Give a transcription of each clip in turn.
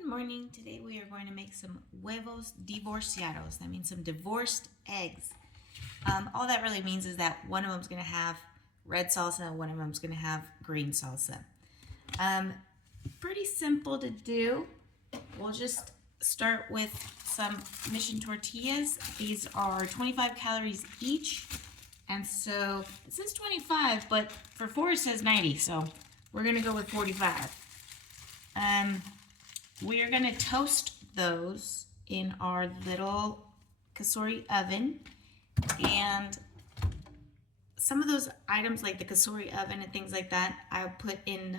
Good morning. Today we are going to make some huevos divorciados. That means some divorced eggs. All that really means is that one of them is going to have red salsa and one of them is going to have green salsa. Pretty simple to do. We'll just start with some mission tortillas. These are 25 calories each. And so it says 25, but for 4 it says 90. So we're going to go with 45. We are going to toast those in our little kasori oven, and some of those items like the kasori oven and things like that I'll put in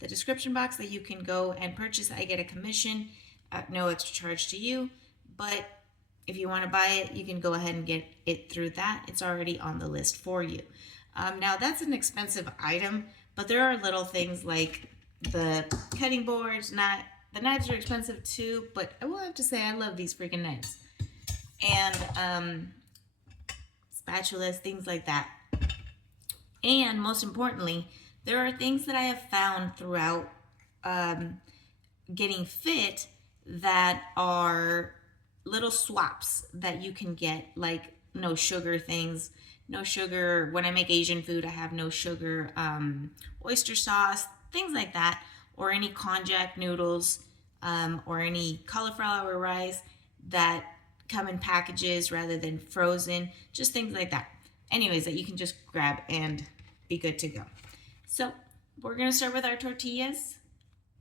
the description box that you can go and purchase. I get a commission at no extra charge to you, but if you want to buy it, you can go ahead and get it through that. It's already on the list for you. Now that's an expensive item, but there are little things like the cutting boards. The knives are expensive too, but I will have to say I love these freaking knives. And spatulas, things like that. And most importantly, there are things that I have found throughout getting fit that are little swaps that you can get, like no sugar things. No sugar. When I make Asian food, I have no sugar oyster sauce, things like that, or any konjac noodles, or any cauliflower rice that come in packages rather than frozen, just things like that. Anyways, that you can just grab and be good to go. So we're gonna start with our tortillas.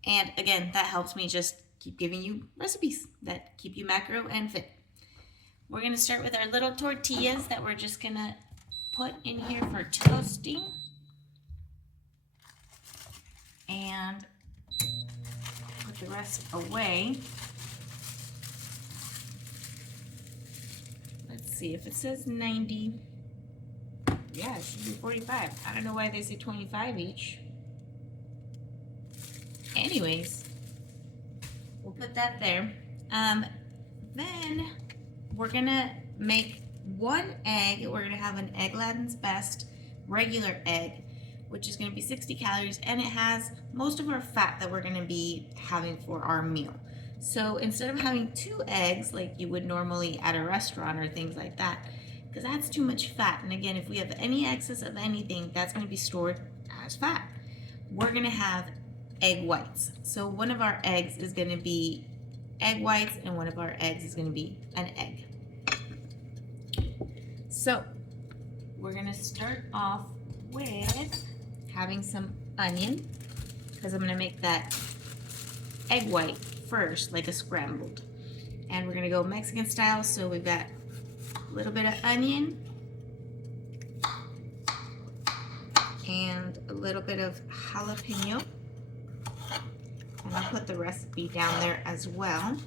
And again, that helps me just keep giving you recipes that keep you macro and fit. We're gonna start with our little tortillas that we're just gonna put in here for toasting. And put the rest away. Let's see if it says 90. Yeah, it should be 45. I don't know why they say 25 each. Anyways, we'll put that there. Then we're gonna make one egg. We're gonna have an Egg Ladden's Best regular egg, which is going to be 60 calories, and it has most of our fat that we're going to be having for our meal. So instead of having 2 eggs like you would normally at a restaurant or things like that, because that's too much fat, and again, if we have any excess of anything, that's going to be stored as fat. We're going to have egg whites. So one of our eggs is going to be egg whites, and one of our eggs is going to be an egg. So we're going to start off with having some onion, because I'm going to make that egg white first, like a scrambled. And we're going to go Mexican style, so we've got a little bit of onion and a little bit of jalapeno. And I'll put the recipe down there as well.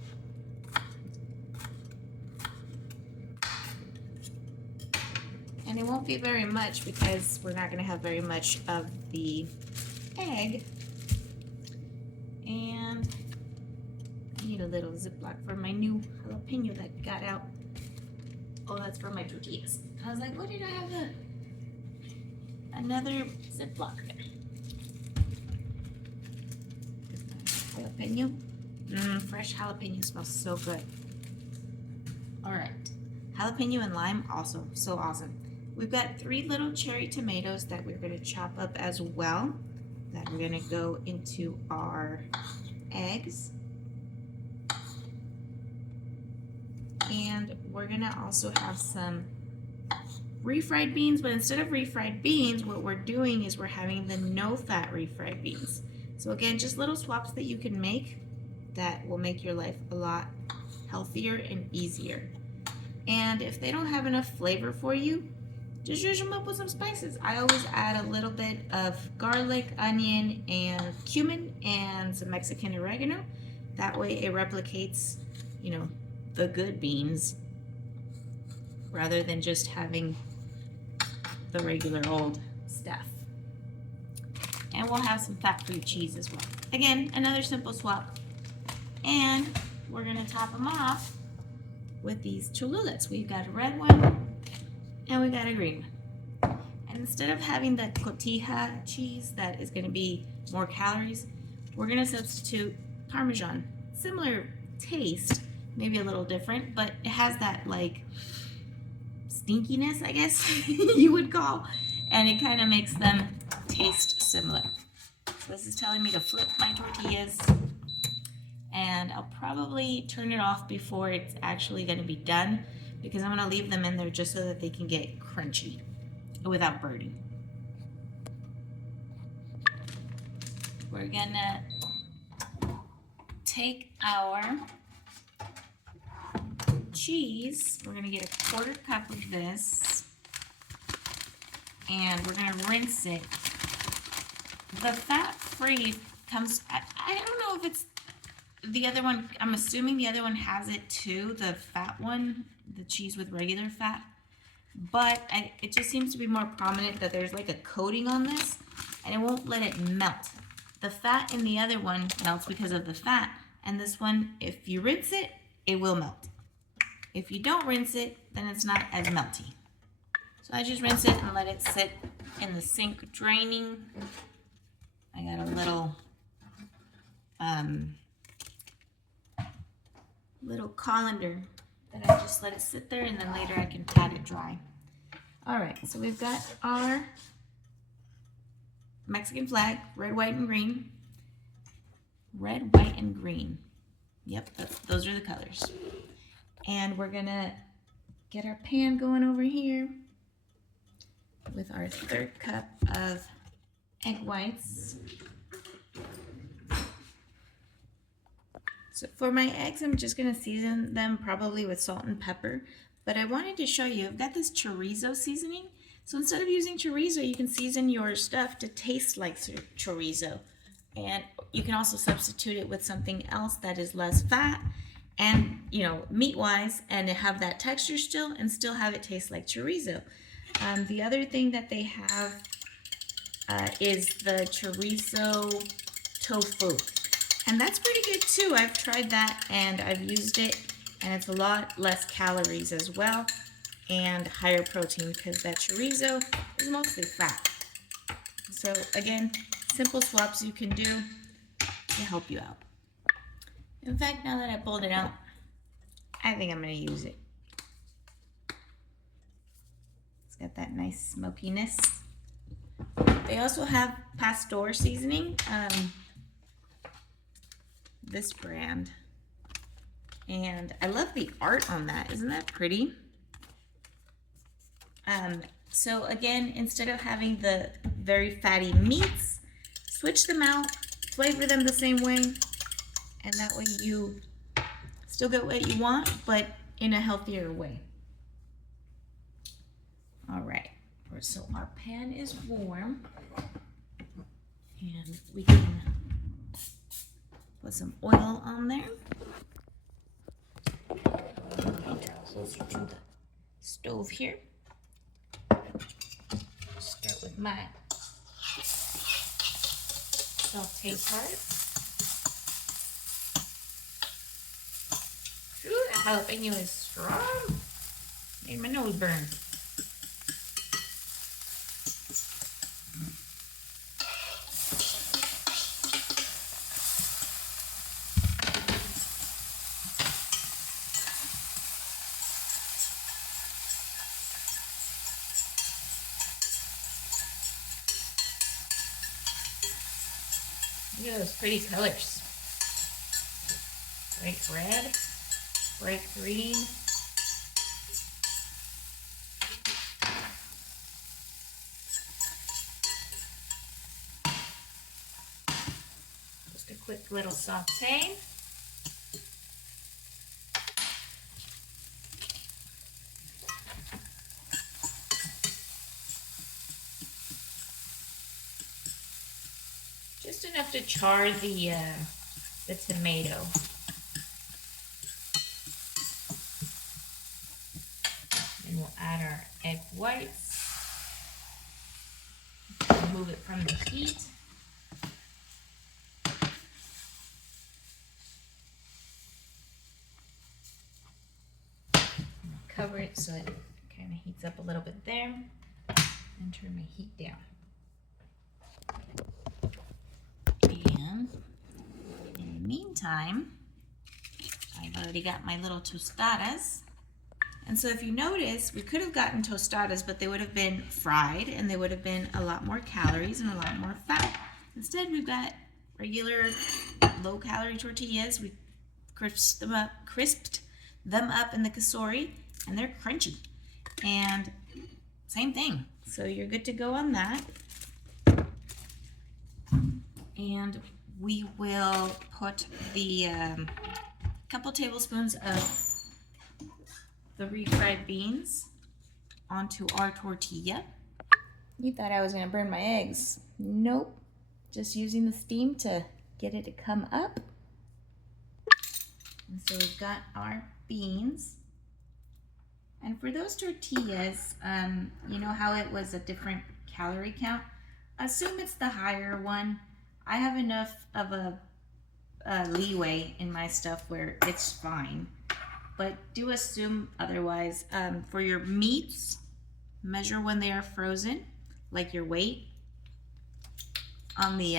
And it won't be very much because we're not going to have very much of the egg. And I need a little Ziploc for my new jalapeno that got out. Oh, that's for my tortillas. I was like, what did I have another Ziploc there? Jalapeno. Fresh jalapeno smells so good. All right. Jalapeno and lime, also so awesome. We've got 3 little cherry tomatoes that we're going to chop up as well, that we're going to go into our eggs. And we're going to also have some refried beans, but instead of refried beans, what we're doing is we're having the no-fat refried beans. So again, just little swaps that you can make that will make your life a lot healthier and easier. And if they don't have enough flavor for you, just use them up with some spices. I always add a little bit of garlic, onion, and cumin, and some Mexican oregano. That way it replicates, the good beans, rather than just having the regular old stuff. And we'll have some fat-free cheese as well. Again, another simple swap. And we're gonna top them off with these Cholulas. We've got a red one and we got a green one. And instead of having that cotija cheese that is going to be more calories, we're going to substitute Parmesan. Similar taste, maybe a little different, but it has that like stinkiness, I guess you would call, and it kind of makes them taste similar. So this is telling me to flip my tortillas, and I'll probably turn it off before it's actually going to be done, because I'm going to leave them in there just so that they can get crunchy without burning. We're going to take our cheese. We're going to get a 1/4 cup of this, and we're going to rinse it. The fat-free comes, I don't know if it's the other one. I'm assuming the other one has it too, the fat one, the cheese with regular fat. But it just seems to be more prominent that there's like a coating on this, and it won't let it melt. The fat in the other one melts because of the fat, and this one, if you rinse it, it will melt. If you don't rinse it, then it's not as melty. So I just rinse it and let it sit in the sink draining. I got a little colander that I just let it sit there, and then later I can pat it dry. All right, so we've got our Mexican flag, red, white, and green. Red, white, and green. Yep, those are the colors. And we're gonna get our pan going over here with our 1/3 cup of egg whites. So for my eggs, I'm just gonna season them probably with salt and pepper, but I wanted to show you, I've got this chorizo seasoning. So instead of using chorizo, you can season your stuff to taste like chorizo. And you can also substitute it with something else that is less fat and, you know, meat-wise, and have that texture still, and still have it taste like chorizo. The other thing that they have is the chorizo tofu. And that's pretty good too. I've tried that and I've used it, and it's a lot less calories as well, and higher protein, because that chorizo is mostly fat. So again, simple swaps you can do to help you out. In fact, now that I pulled it out, I think I'm going to use it. It's got that nice smokiness. They also have pastor seasoning, this brand, and I love the art on that. Isn't that pretty? So again, instead of having the very fatty meats, switch them out, flavor them the same way, and that way you still get what you want, but in a healthier way. All right, so our pan is warm, and we can put some oil on there. Closer to the stove here. Start with my saute parts. Ooh, that jalapeno is strong. Made my nose burn. Look at those pretty colors. Bright red, bright green. Just a quick little saute. Just enough to char the tomato. And we'll add our egg whites. Remove it from the heat. Cover it so it kind of heats up a little bit there, and turn my heat down. And in the meantime, meantime, I've already got my little tostadas. And so if you notice, we could have gotten tostadas, but they would have been fried and they would have been a lot more calories and a lot more fat. Instead, we've got regular low-calorie tortillas. We crisped them up in the casori, and they're crunchy. And same thing. So you're good to go on that. And we will put the couple tablespoons of the refried beans onto our tortilla. You thought I was going to burn my eggs. Nope. Just using the steam to get it to come up. And so we've got our beans. And for those tortillas, you know how it was a different calorie count? Assume it's the higher one. I have enough of a leeway in my stuff where it's fine. But do assume otherwise. For your meats, measure when they are frozen, like your weight on the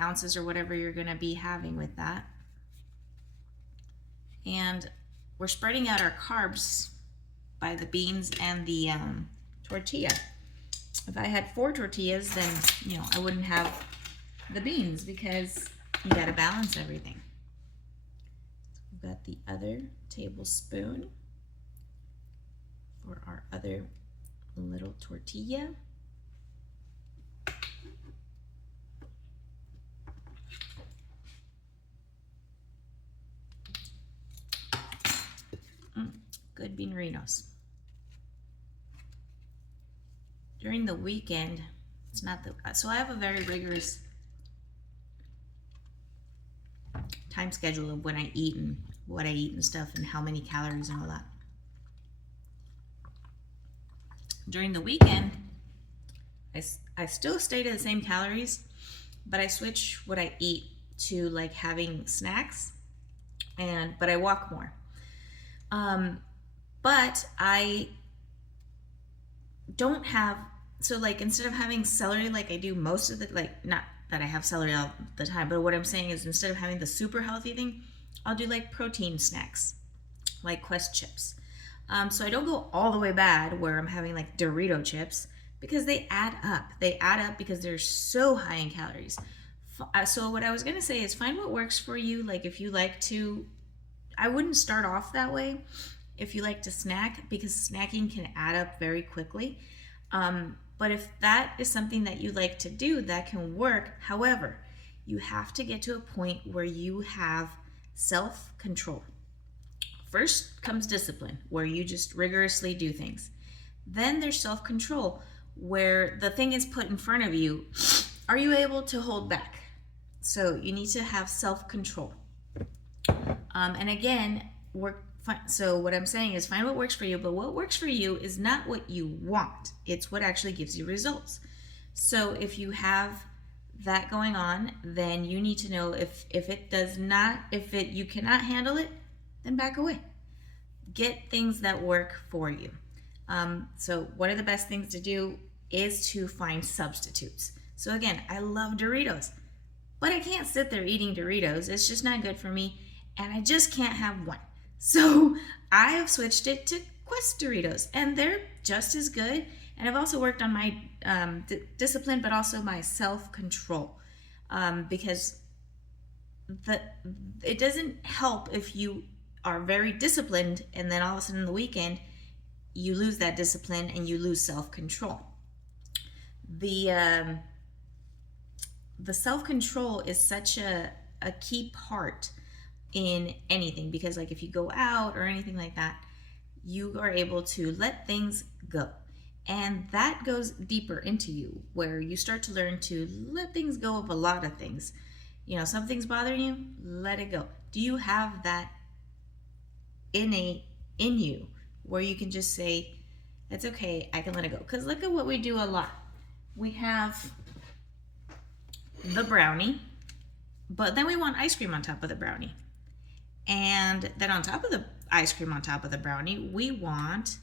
ounces or whatever you're going to be having with that. And we're spreading out our carbs by the beans and the tortilla. If I had 4 tortillas, then I wouldn't have the beans because you got to balance everything. We've got the other tablespoon for our other little tortilla. Good beanerinos. During the weekend, it's not so I have a very rigorous time schedule of when I eat and what I eat and stuff and how many calories and all that. During the weekend, I still stay to the same calories, but I switch what I eat to like having snacks, but I walk more. But I don't have, so like instead of having celery like I do most of the, like not that I have celery all the time, but what I'm saying is instead of having the super healthy thing, I'll do like protein snacks, like Quest chips. So I don't go all the way bad where I'm having like Dorito chips because they add up. They add up because they're so high in calories. So what I was going to say is find what works for you. Like if you like to, I wouldn't start off that way if you like to snack because snacking can add up very quickly. But if that is something that you like to do, that can work. However, you have to get to a point where you have self-control. First comes discipline, where you just rigorously do things. Then there's self-control, where the thing is put in front of you. Are you able to hold back? So you need to have self-control. And again, so what I'm saying is find what works for you, but what works for you is not what you want. It's what actually gives you results. So if you have that going on, then you need to know if you cannot handle it, then back away. Get things that work for you. So one of the best things to do is to find substitutes. So again, I love Doritos, but I can't sit there eating Doritos. It's just not good for me, and I just can't have one. So I have switched it to Quest Doritos, and they're just as good. And I've also worked on my discipline, but also my self-control, because it doesn't help if you are very disciplined and then all of a sudden in the weekend you lose that discipline and you lose self-control. The self-control is such a key part in anything, because like if you go out or anything like that, you are able to let things go, and that goes deeper into you, where you start to learn to let things go of a lot of things. Something's bothering you, let it go. Do you have that innate in you where you can just say, it's okay, I can let it go? Because look at what we do a lot. We have the brownie, but then we want ice cream on top of the brownie. And then on top of the ice cream on top of the brownie, we want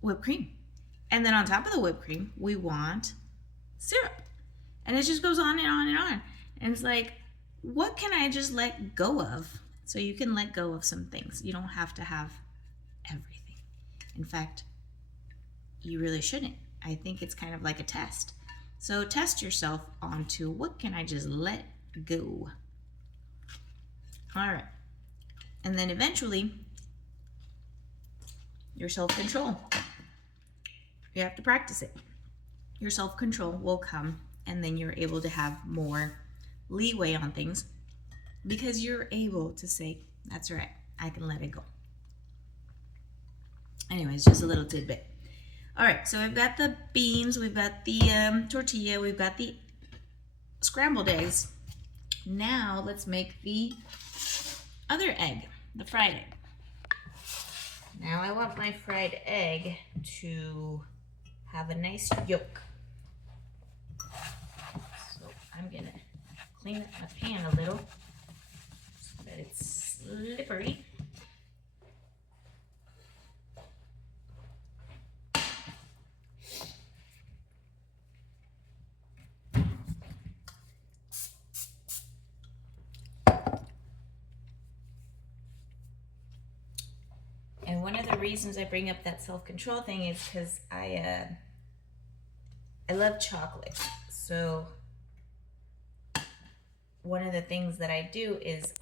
whipped cream. And then on top of the whipped cream, we want syrup. And it just goes on and on and on. And it's like, what can I just let go of? So you can let go of some things. You don't have to have everything. In fact, you really shouldn't. I think it's kind of like a test. So test yourself onto what can I just let go? All right. And then eventually, your self-control. You have to practice it. Your self-control will come, and then you're able to have more leeway on things because you're able to say, that's right, I can let it go. Anyways, just a little tidbit. All right, so we've got the beans, we've got the tortilla, we've got the scrambled eggs. Now let's make the other egg, the fried egg. Now I want my fried egg to have a nice yolk. So I'm gonna clean up my pan a little so that it's slippery. And one of the reasons I bring up that self-control thing is because I love chocolate. So one of the things that I do is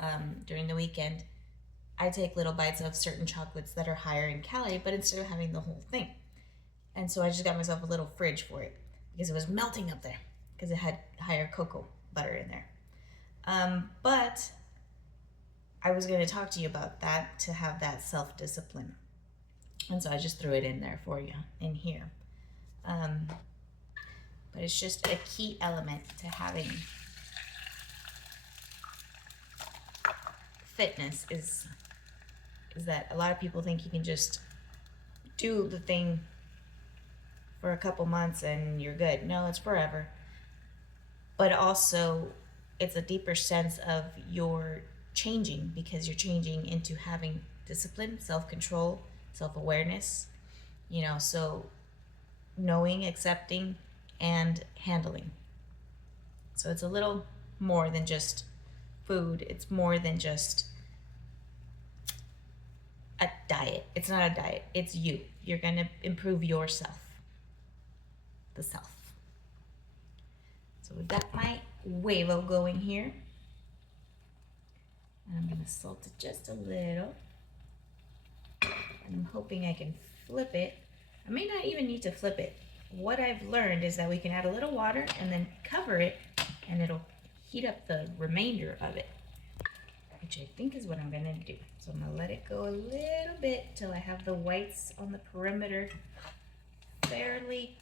during the weekend, I take little bites of certain chocolates that are higher in calorie, but instead of having the whole thing. And so I just got myself a little fridge for it because it was melting up there because it had higher cocoa butter in there. But I was going to talk to you about that, to have that self-discipline. And so I just threw it in there for you in here. But it's just a key element to having fitness is that a lot of people think you can just do the thing for a couple months and you're good. No, it's forever. But also it's a deeper sense of your changing because you're changing into having discipline, self-control, self-awareness, so knowing, accepting, and handling. So it's a little more than just food. It's more than just a diet. It's not a diet. It's you. You're going to improve yourself, the self. So we've got my huevo going here. And I'm going to salt it just a little. And I'm hoping I can flip it. I may not even need to flip it. What I've learned is that we can add a little water and then cover it and it'll heat up the remainder of it, which I think is what I'm going to do. So I'm going to let it go a little bit till I have the whites on the perimeter fairly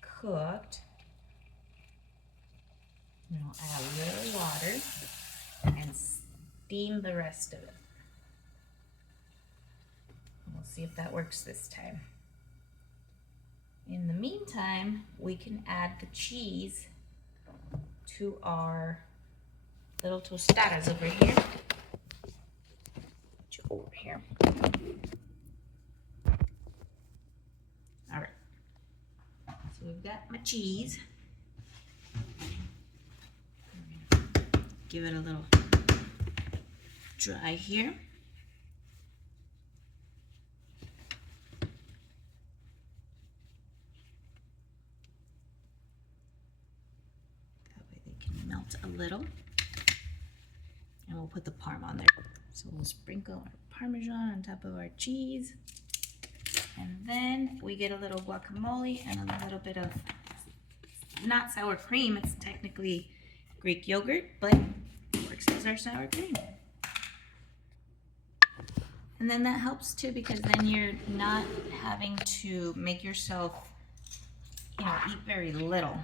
cooked. And I'll add a little water and steam the rest of it. We'll see if that works this time. In the meantime, we can add the cheese to our little tostadas over here. Over here. All right. So we've got my cheese. Give it a little dry here. That way they can melt a little. And we'll put the parm on there. So we'll sprinkle our parmesan on top of our cheese. And then we get a little guacamole and a little bit of, not sour cream, it's technically Greek yogurt, but it works as our sour cream. And then that helps too because then you're not having to make yourself, eat very little.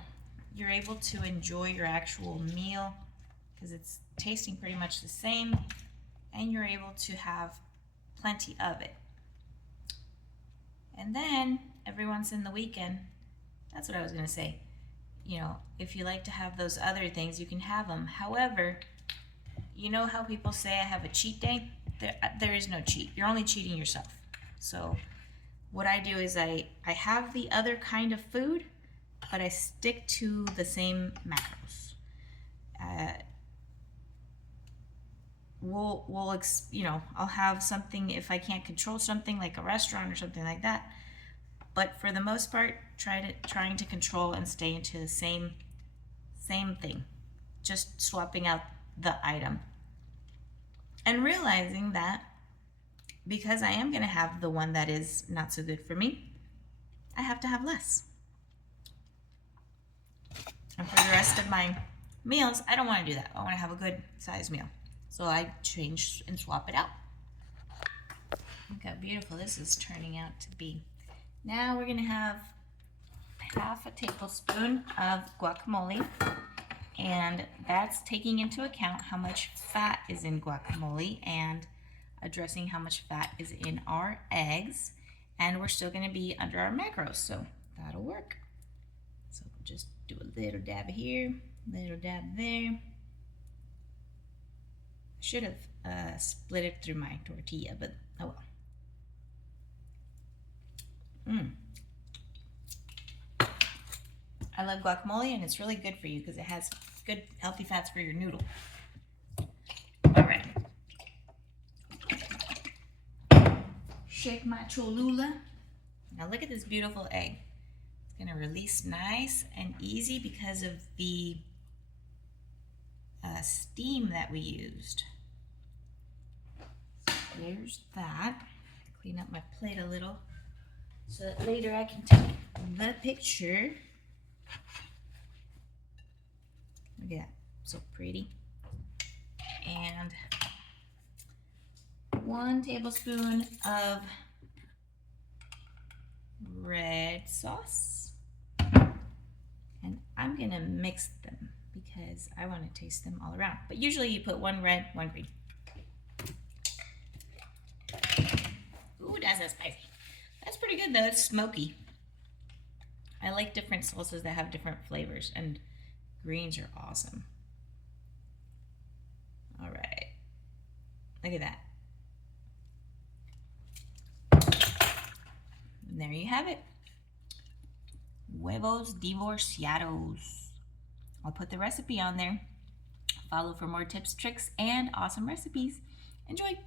You're able to enjoy your actual meal because it's tasting pretty much the same and you're able to have plenty of it. And then every once in the weekend, that's what I was going to say. If you like to have those other things, you can have them. However, you know how people say I have a cheat day? There is no cheat. You're only cheating yourself. So what I do is I have the other kind of food, but I stick to the same macros. I'll have something if I can't control something like a restaurant or something like that. But for the most part, trying to control and stay into the same thing, just swapping out the item. And realizing that because I am going to have the one that is not so good for me, I have to have less. And for the rest of my meals, I don't want to do that. I want to have a good size meal. So I change and swap it out. Look how beautiful this is turning out to be. Now we're going to have half a tablespoon of guacamole. And that's taking into account how much fat is in guacamole and addressing how much fat is in our eggs. And we're still going to be under our macros, so that'll work. So just do a little dab here, little dab there. Should have split it through my tortilla, but oh well. I love guacamole, and it's really good for you because it has good healthy fats for your noodle. All right. Shake my Cholula. Now look at this beautiful egg. It's going to release nice and easy because of the steam that we used. There's that. Clean up my plate a little so that later I can take the picture. Look at that, so pretty. And 1 tablespoon of red sauce. And I'm gonna mix them because I want to taste them all around. But usually you put 1 red, 1 green. Ooh, that's so spicy. That's pretty good though, it's smoky. I like different salsas that have different flavors, and greens are awesome. All right, look at that. And there you have it. Huevos Divorciados. I'll put the recipe on there. Follow for more tips, tricks, and awesome recipes. Enjoy!